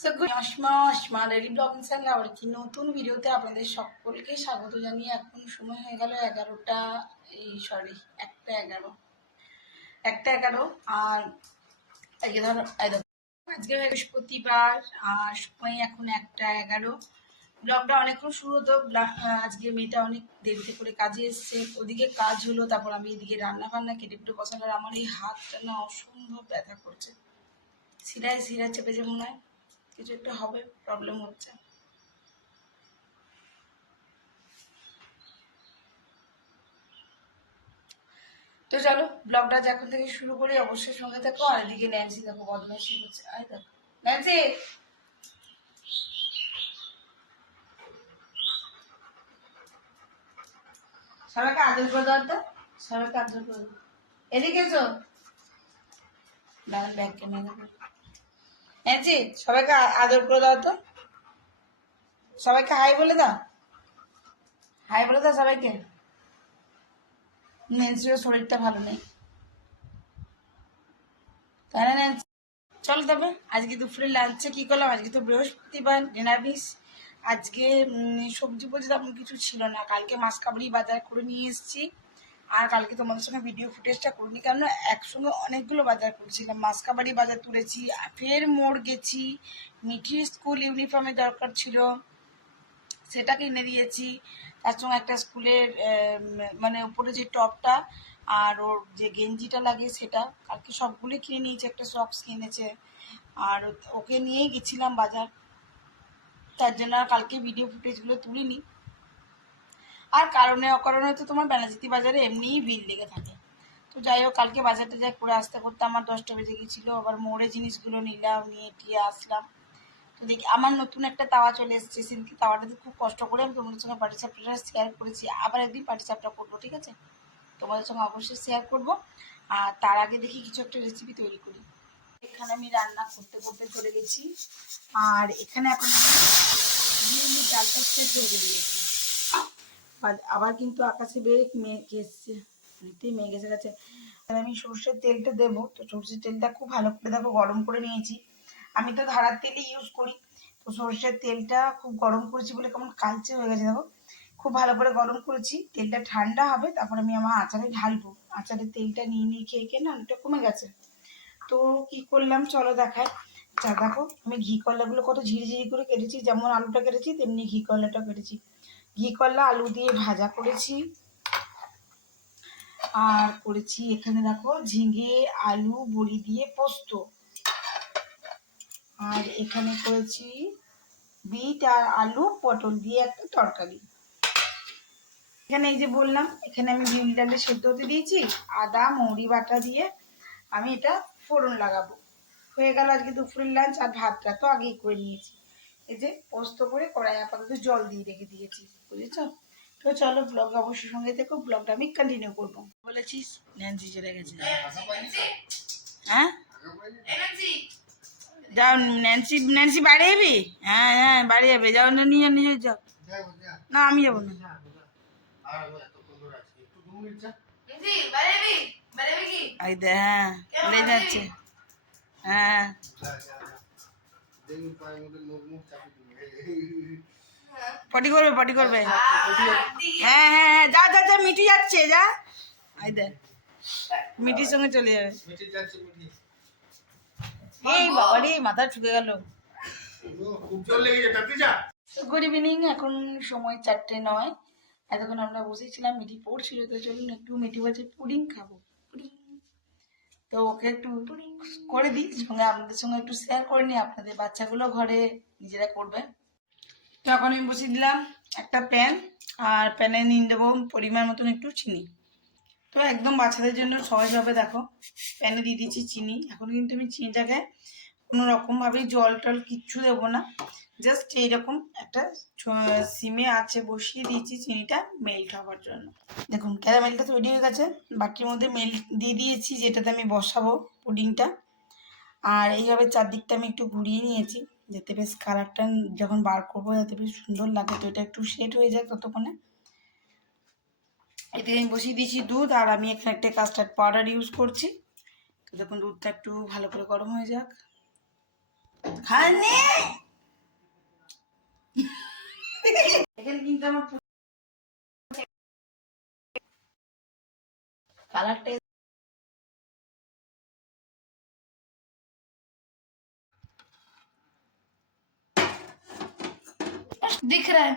So একটি নতুন ভিডিওতে আপনাদের সকলকে স্বাগত জানিয়ে এখন সময় হয়ে গেল এগারোটা, এই সরি একটা এগারো। একটা এগারো, আর আজকে বৃহস্পতিবার, আর সময় এখন একটা এগারো। ব্লগটা অনেকক্ষণ শুরু হতো আজকে মেয়েটা অনেক দেরিতে করে কাজে এসছে। ওদিকে কাজ হলো, তারপর আমি এদিকে রান্না বান্না কেটে কেটে বসানোর আমার এই হাতটা না অসম্ভব ব্যথা করছে। সিরায় সিরা চেপেছে মনে হয়। কিছু একটা হবে প্রবলেম হচ্ছে। তো চলো ব্লগটা যখন থেকে শুরু করি, অবশ্যই সঙ্গে থাকো, আর এদিকে ন্যান্সি দেখো, বদমাইশি করছে। আয় দেখো। ন্যান্সি সবাইকে আদর করে দাও তো, সবাইকে আদর করে এদিকে দাঁড়া ব্যাগ কিনে ন্যান্সি সবাইকে আদর করে দাও তো। সবাইকে হাই বলে দাও। হাই বলে দাও সবাইকে। ন্যান্সির শরীরটা ভালো নেই। তাই না ন্যান্সি চলো তবে, আজকে দুপুরে লাঞ্চে কি করলাম? আজকে তো বৃহস্পতিবার নিরামিষ আজকে সবজি বলতে তেমন কিছু ছিল না। কালকে মাছ কাবড়ি বাজার করে নিয়ে এসেছি। আর কালকে তোমাদের সঙ্গে ভিডিও ফুটেজটা করিনি কেন একসঙ্গে অনেকগুলো বাজার করেছিলাম। মাছ কাবাড়ি বাজার তুলেছি, ফের মোড় গেছি, মিঠির স্কুল ইউনিফর্মের দরকার ছিল, সেটা কিনে দিয়েছি। তার সঙ্গে একটা স্কুলের মানে উপরে যে টপটা আর ওর যে গেঞ্জিটা লাগে সেটা, কালকে সবগুলোই কিনে নিয়েছে, একটা সক্স কিনেছে। আর ওকে নিয়েই গেছিলাম বাজার। তার জন্য আর কালকে ভিডিও ফুটেজগুলো তুলিনি। আর কারণে অকারণে তো তোমার বেনাজিতি বাজারে এমনিই ভিড় লেগে থাকে। তো যাই হোক, কালকে বাজারটা যাই করে আসতে করতে আমার দশটা বেজে গেছিল আবার মোড়ে জিনিসগুলো নিলাম, নিয়ে টিয়ে আসলাম। তো দেখি, আমার নতুন একটা তাওয়া চলে এসেছে সেদিনকে তাওয়াটাতে খুব কষ্ট করে আমি তোমাদের সঙ্গে পাটি সাপটা শেয়ার করেছি। আবার একদিন পাটি সাপটা করব, ঠিক আছে? তোমাদের সঙ্গে অবশ্যই শেয়ার করব। আর তার আগে দেখি কিছু একটা রেসিপি তৈরি করি। এখানে আমি রান্না করতে করতে চলে গেছি। আর এখানে এখন আমি ডালটা সেদ্ধ করে দিয়েছি আবার কিন্তু আকাশে বেগ মেঘ এসছে অনেকটাই মেঘ এসে গেছে আমি সর্ষের তেলটা দেবো, তো সর্ষের তেলটা খুব ভালো করে দেখো গরম করে নিয়েছি। আমি তো ধারার তেলই ইউজ করি, তো সর্ষের তেলটা খুব গরম করেছি বলে কেমন কালচে হয়ে গেছে, দেখো? খুব ভালো করে গরম করেছি, তেলটা ঠান্ডা হবে, তারপর আমি আমার আচারে ঢালবো। আচারের তেলটা নিয়ে নিয়ে খেয়ে খেয়ে না অনেকটা কমে গেছে। তো কি করলাম, চলো দেখায় যা দেখো, আমি ঘি করলাগুলো কত ঝিরিঝিরি করে কেটেছি, যেমন আলুটা কেটেছি, তেমনি ঘি করলাটা কেটেছি। ঘি করলা, আলু দিয়ে ভাজা করেছি। আর করেছি এখানে দেখো, ঝিঙে, আলু, বড়ি দিয়ে পোস্ত। আর এখানে করেছি বিট আর আলু, পটল দিয়ে একটা তরকারি। এখানে এই যে বললাম, এখানে আমি বিউলি ডালে সেদ্ধ হতে দিয়েছি, আদা, মৌরি বাটা দিয়ে আমি এটা ফোড়ন লাগাবো। হয়ে গেল আজকে দুপুরের লাঞ্চ আর ভাতটা তো আগেই করে নিয়েছি। এই যে পোস্ত করে কড়াই আপাতত জল দিয়ে রেখে দিয়েছি বুঝেছ? তো চলো ব্লগ অবশ্যই সঙ্গে থেকো ব্লগটা আমি কন্টিনিউ করব। বলেছিস ন্যান্সি চলে গেছে। হ্যাঁ? যাও ন্যান্সি ন্যান্সি বাড়ি যাবি? হ্যাঁ হ্যাঁ বাড়ি যাবে। যাও না নিয়ে নিয়ে যাও। না আমি যাব না। হ্যাঁ যাচ্ছে। হ্যাঁ। পটি করবে পটি করবে। হ্যাঁ হ্যাঁ হ্যাঁ যা যা যা মিটি যাচ্ছে, যা। এই দে। মিটির সঙ্গে চলে যাবে। এই বাবা রে মাথা ঠুকে গেল। গুড ইভিনিং, এখন সময় চারটে নয়। এতক্ষণ আমরা বসেছিলাম মিটি পড়ছিল, তো চলুন একটু মিটি বলছে পুডিং খাব। তো ওকে একটু করে দিই, সঙ্গে আপনাদের সঙ্গে একটু শেয়ার করে নিই আপনাদের বাচ্চাগুলো ঘরে, নিজেরা করবে। তো এখন আমি বসিয়ে দিলাম একটা প্যান, আর প্যানে নিয়ে দেবো পরিমাণ মতন একটু চিনি। তো একদম বাচ্চাদের জন্য সহজ হবে, দেখো। প্যানে দিয়ে দিচ্ছি চিনি। এখন কিন্তু আমি চিনিটাকে কোনো রকমভাবেই জল টল কিচ্ছু দেবো না। জাস্ট এইরকম একটা সিমে আছে বসিয়ে দিয়েছি চিনিটা মেল্ট হওয়ার জন্য। দেখুন ক্যারামেলটা তৈরি হয়ে গেছে। বাকির মধ্যে মেল্ট দিয়ে দিয়েছি, যেটাতে আমি বসাবো পুডিংটা। আর এইভাবে চারদিকটা আমি একটু ঘুরিয়ে নিয়েছি, যাতে বেশ কালারটা যখন বার করব, যাতে বেশ সুন্দর লাগে, তো এটা একটু সেট হয়ে যায় ততক্ষণে। এতে আমি বসিয়ে দিয়েছি দুধ, আর আমি এখানে একটা কাস্টার্ড পাউডার ইউজ করছি। দেখুন, দুধটা একটু ভালো করে গরম হয়ে যাক। খানে এখানে কিন্তু আমার কালারটা दिख रहा है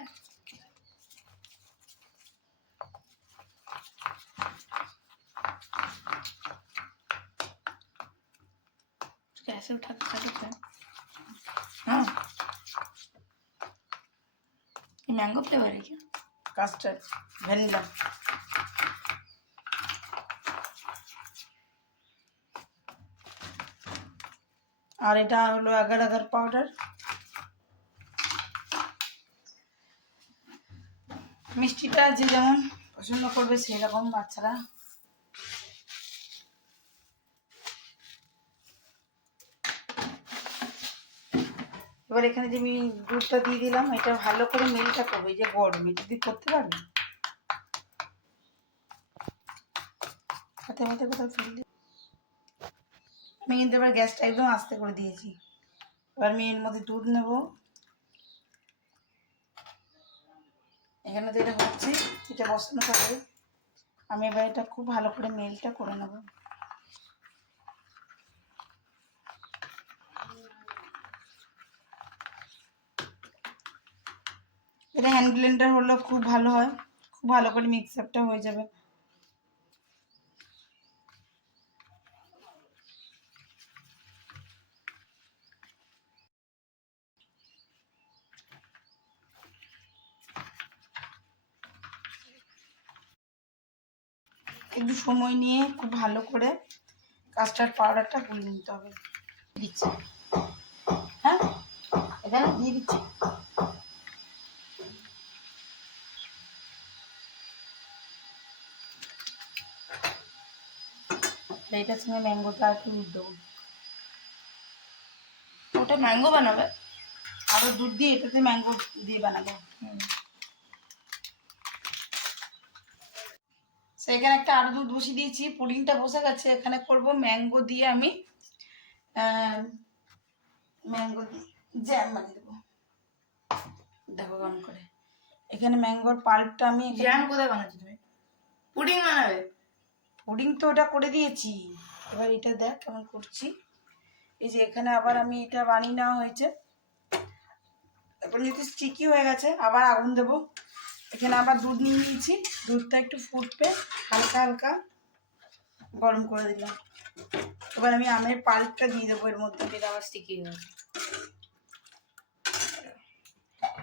कैसे उठा के सकते हैं ম্যাঙ্গো ফ্লেভার কি? কাস্টার্ড ভ্যানিলা আর এটা হলো আগার আগার পাউডার মিষ্টিটা যে যেমন পছন্দ করবে সেই রকম বাচ্চারা এবার এখানে যে আমি দুধটা দিয়ে দিলাম, এটা ভালো করে মিলটা করব, এই যে গরমে যদি করতে পারবে? হাতে কোথাও ফেললে? আমি কিন্তু এবার গ্যাসটা একদম আস্তে করে দিয়েছি। এবার আমি এর মধ্যে দুধ নেব। এখানে তো এটা হচ্ছে, এটা বসানো থাকবে। আমি এবার এটা খুব ভালো করে মেলটা করে নেব। এটা হ্যান্ড ব্লেন্ডার হলে খুব ভালো হয়। খুব ভালো করে মিক্স আপটা হয়ে যাবে। একটু সময় নিয়ে খুব ভালো করে কাস্টার্ড পাউডারটা গুলে নিতে হবে। দিচ্ছি। হ্যাঁ? এখানে দিয়ে দিচ্ছি। এইটার সঙ্গে ম্যাঙ্গোটা একটু দুধ দেবো। ওটা ম্যাঙ্গো বানাবে। আরও দুধ দিয়ে এটাতে ম্যাঙ্গো দিয়ে বানাবো। হুম। সেখানে একটা আরও দুধ বসিয়ে দিয়েছি। পুডিংটা বসে গেছে। এখানে করব ম্যাঙ্গো দিয়ে আমি ম্যাঙ্গো দিয়ে জ্যাম বানিয়ে দেবো। দেখো কেমন করে। এখানে ম্যাঙ্গোর পাল্পটা আমি জ্যাম কোথায় বানাচ্ছো তুমি? পুডিং বানাবে? পুডিং তো ওটা করে দিয়েছি। এবার এটা দেখ কেমন করছি। এই যে এখানে আবার আমি এটা বানিয়ে নেওয়া হয়েছে। এখন যেহেতু স্টিকি হয়ে গেছে, আবার আগুন দেবো। এখানে আবার দুধ নিয়ে নিয়েছি। দুধটা একটু ফুটবে, হালকা হালকা গরম করে দিলাম। এবার আমি আমের পাল্পটা দিয়ে দেবো, এর মধ্যে এটা আবার স্টিকি হয়ে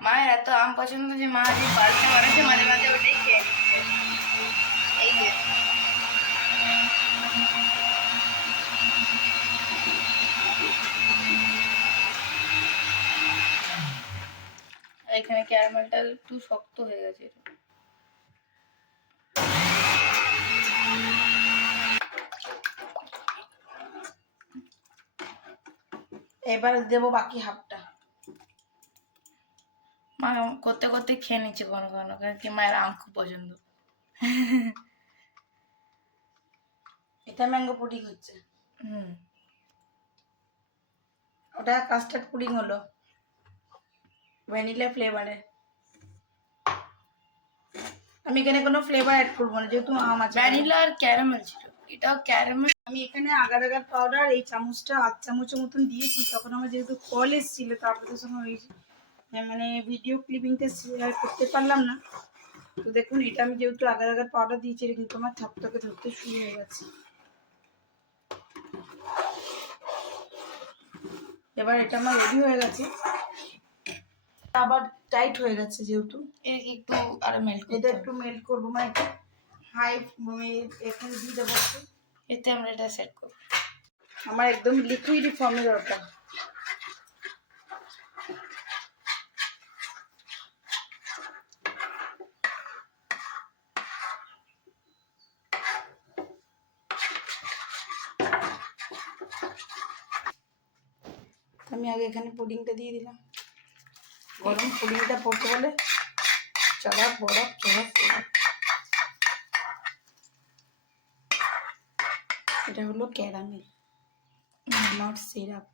মায়ের এত আম পছন্দ যে মা যে পাল্টে বানাচ্ছে মাঝে মাঝে ওটাই খেয়ে নিচ্ছে। এই যে এখানে ক্যারামেলটা একটু শক্ত হয়ে গেছে। এবার দেবো বাকি হাফটা। মা করতে করতে খেয়ে নিচ্ছে কোনো কোনো কারণ কি মায়ের আম খুব পছন্দ। এটা ম্যাঙ্গো পুডিং হচ্ছে। হুম। ওটা কাস্টার্ড পুডিং হলো। ভ্যানিলা ফ্লেভারে। আমি এখানে কোনো ফ্লেভার অ্যাড করব না যেহেতু আম আছে। ভ্যানিলা আর ক্যারামেল ছিল। এটাও ক্যারামেল। আমি এখানে আগার আগার পাউডার এই চামচটা আধ চামচের মতন দিয়েছি। তখন আমার যেহেতু কল এসেছিল তারপরে সঙ্গে ওই হ্যাঁ, মানে ভিডিও ক্লিপিংটা শেয়ার করতে পারলাম না। তো দেখুন এটা আমি যেহেতু আগার আগার পাউডার দিয়েছি এটা কিন্তু আমার থাপটাকে ধরতে শুরু হয়ে গেছে। এবার এটা আমার রেডি হয়ে গেছে। আবার টাইট হয়ে গেছে যেহেতু। একটু আরও মেল্ট এটা একটু মেল্ট করব মানে হাই এখানে দিয়ে দেবো এতে আমরা এটা সেট করব। আমার একদম লিকুইড ফর্মে দরকার। আমি আগে এখানে পুডিংটা দিয়ে দিলাম। গরম পুডিংটা পড়তে বলে। চড়াপ বরফ চড়াপ চড়াপ এটা হলো ক্যারামেল। Not syrup.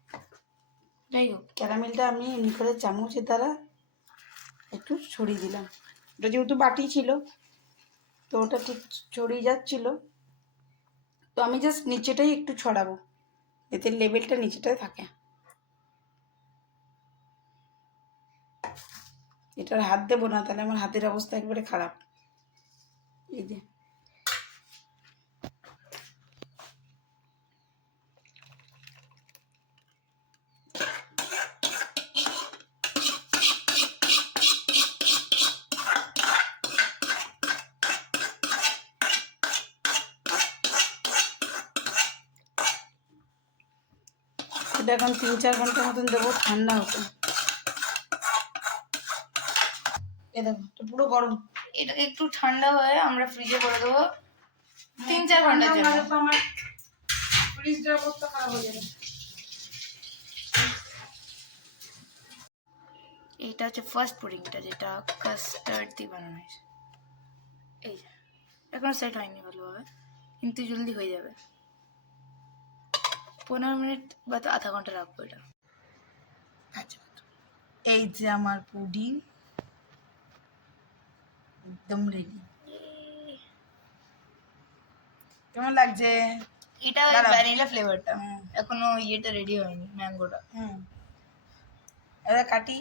যাই হোক, ক্যারামেলটা আমি এমনি করে চামচের দ্বারা একটু ছড়িয়ে দিলাম। ওটা যেহেতু বাটি ছিল, তো ওটা ঠিক ছড়িয়ে যাচ্ছিল। তো আমি জাস্ট নিচেটাই একটু ছড়াবো, এতে লেভেলটা নিচেটায় থাকে। এটার হাত দেবো না, তাহলে আমার হাতের অবস্থা একবারে খারাপ। এই যে। এটা এখন তিন চার ঘণ্টার মতন দেবো, ঠান্ডা হতো। এ দেখো এটা পুরো গরম। এটাকে একটু ঠান্ডা হয়ে আমরা ফ্রিজে করে দেবো। তিন চার ঘণ্টার জন্য। হলে তো আমার ফ্রিজটার অবস্থা খারাপ হয়ে যাবে। এইটা হচ্ছে ফার্স্ট পুডিংটা যেটা কাস্টার্ড দিয়ে বানানো হয়েছে। এই এখনও সেট হয়নি ভালোভাবে কিন্তু জলদি হয়ে যাবে। পনেরো মিনিট বা আধা ঘণ্টা রাখব এটা আচ্ছা। এই যে আমার পুডিং একদম রেডি কেমন লাগছে? এটা দাঁড়াও। ভ্যানিলা ফ্লেভারটা এখনও ইয়েটা রেডি হয়নি ম্যাঙ্গোটা হুম। এবার কাটি।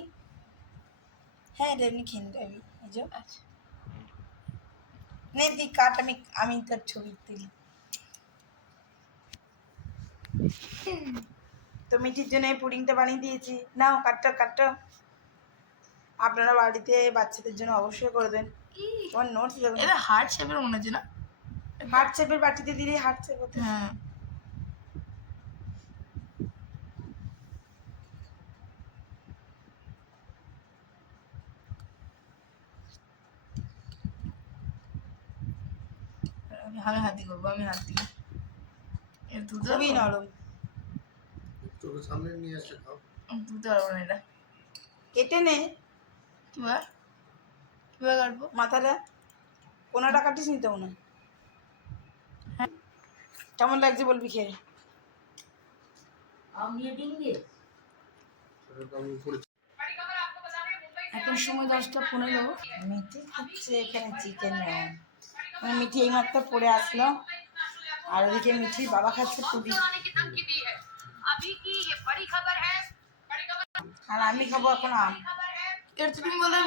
হ্যাঁ এটা এমনি খেয়ে নিতে আমি এই যে। আচ্ছা। নে দি কাট আমি আমি তোর ছবি তুলি। তো মিঠির জন্য এই পুডিংটা বানিয়ে দিয়েছি। নাও কাটটা কাটটা আপনারা বাড়িতে বাচ্চাদের জন্য অবশ্যই করে দেন। তোমার নোটস দেখুন এটা হার্ট শেপের মনে হচ্ছে না? হার্ট শেপের বাটিতে দিলে হার্ট শেপ হতে হ্যাঁ। আমি আমি হাতি করব আমি হাতি এর দুধ খুবই নরম। তোকে সামনে নিয়ে এসে খাও। দুধ না এটা। কেটে নে। কীভাবে কীভাবে কাটবো? মাথাটা কোনাটা কাটিস নি তো না কেমন লাগছে বলবি খেয়ে? এখন সময় দশটা পনেরো। মিঠি খাচ্ছে এখানে চিকেন মানে মিঠি এইমাত্র পড়ে আসলো। আর ওদিকে মিঠির বাবা খাচ্ছে পুরি। আর আমি খাব এখন আম। এর তো তুমি বলে